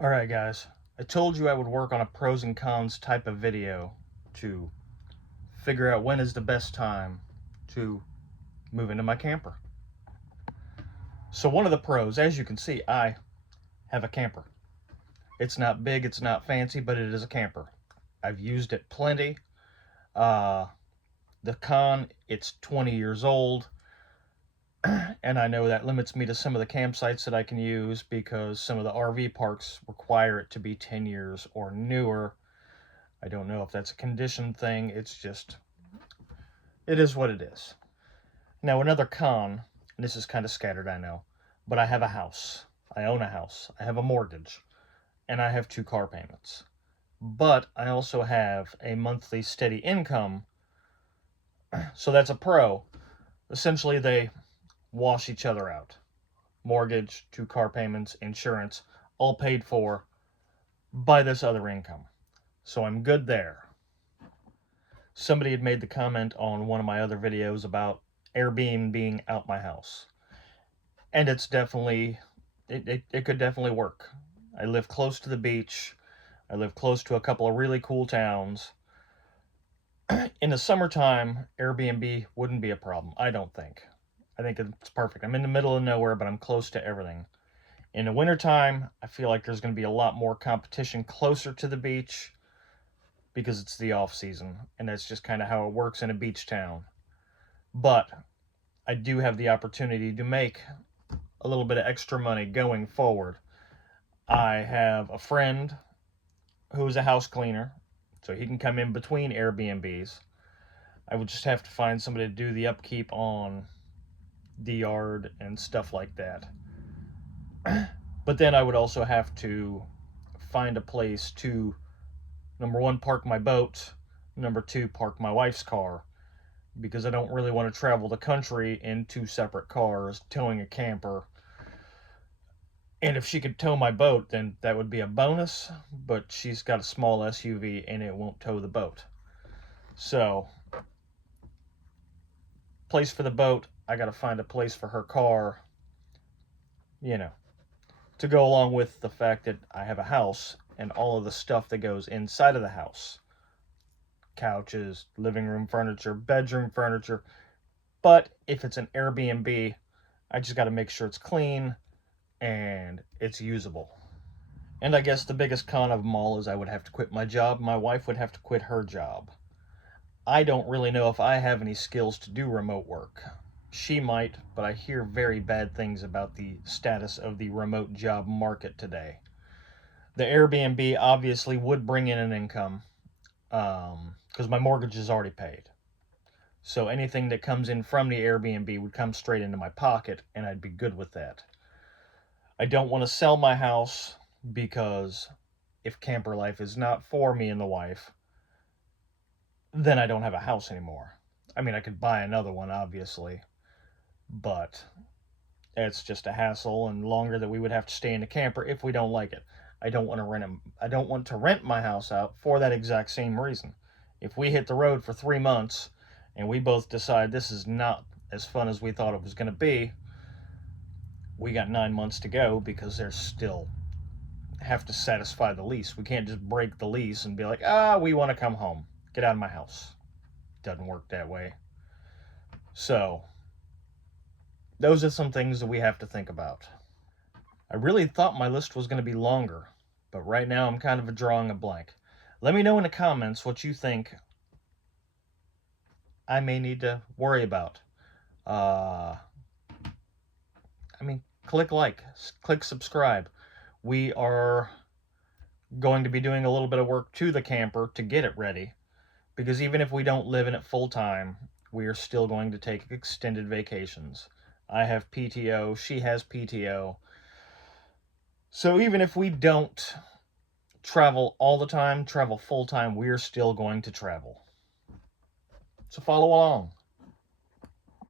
Alright guys, I told you I would work on a pros and cons type of video to figure out when is the best time to move into my camper. So one of the pros, as you can see, I have a camper. It's not big, it's not fancy, but it is a camper. I've used it plenty. The con, it's 20 years old, and I know that limits me to some of the campsites that I can use because some of the RV parks require it to be 10 years or newer. I don't know if that's a condition thing. It is what it is. Now, another con, and this is kind of scattered, I know, but I have a house. I own a house. I have a mortgage, and I have 2 car payments. But I also have a monthly steady income, so that's a pro. Essentially, they wash each other out. Mortgage, 2 car payments, insurance, all paid for by this other income. So I'm good there. Somebody had made the comment on one of my other videos about Airbnb being out my house. And it's definitely, it could definitely work. I live close to the beach. I live close to a couple of really cool towns. In the summertime, Airbnb wouldn't be a problem, I don't think. I think it's perfect. I'm in the middle of nowhere, but I'm close to everything. In the wintertime, I feel like there's going to be a lot more competition closer to the beach because it's the off season, and that's just kind of how it works in a beach town. But I do have the opportunity to make a little bit of extra money going forward. I have a friend who's a house cleaner, so he can come in between Airbnbs. I would just have to find somebody to do the upkeep on the yard and stuff like that. But then I would also have to find a place to, number 1, park my boat, number 2, park my wife's car, because I don't really want to travel the country in 2 separate cars, towing a camper. And if she could tow my boat, then that would be a bonus, but she's got a small SUV and it won't tow the boat. So, place for the boat, I gotta find a place for her car, to go along with the fact that I have a house and all of the stuff that goes inside of the house. Couches, living room furniture, bedroom furniture. But if it's an Airbnb, I just gotta make sure it's clean and it's usable. And I guess the biggest con of them all is I would have to quit my job. My wife would have to quit her job. I don't really know if I have any skills to do remote work. She might, but I hear very bad things about the status of the remote job market today. The Airbnb obviously would bring in an income because my mortgage is already paid. So anything that comes in from the Airbnb would come straight into my pocket, and I'd be good with that. I don't want to sell my house because if camper life is not for me and the wife, then I don't have a house anymore. I mean, I could buy another one, obviously, but it's just a hassle and longer that we would have to stay in the camper if we don't like it. I don't want to rent my house out for that exact same reason. If we hit the road for 3 months and we both decide this is not as fun as we thought it was going to be, we got 9 months to go because there's still have to satisfy the lease. We can't just break the lease and be like, we want to come home. Get out of my house. Doesn't work that way. So, those are some things that we have to think about. I really thought my list was going to be longer, but right now I'm kind of drawing a blank. Let me know in the comments what you think I may need to worry about. Click like, click subscribe. We are going to be doing a little bit of work to the camper to get it ready, because even if we don't live in it full time, we are still going to take extended vacations. I have PTO, she has PTO. So even if we don't travel all the time, travel full time, we're still going to travel. So follow along.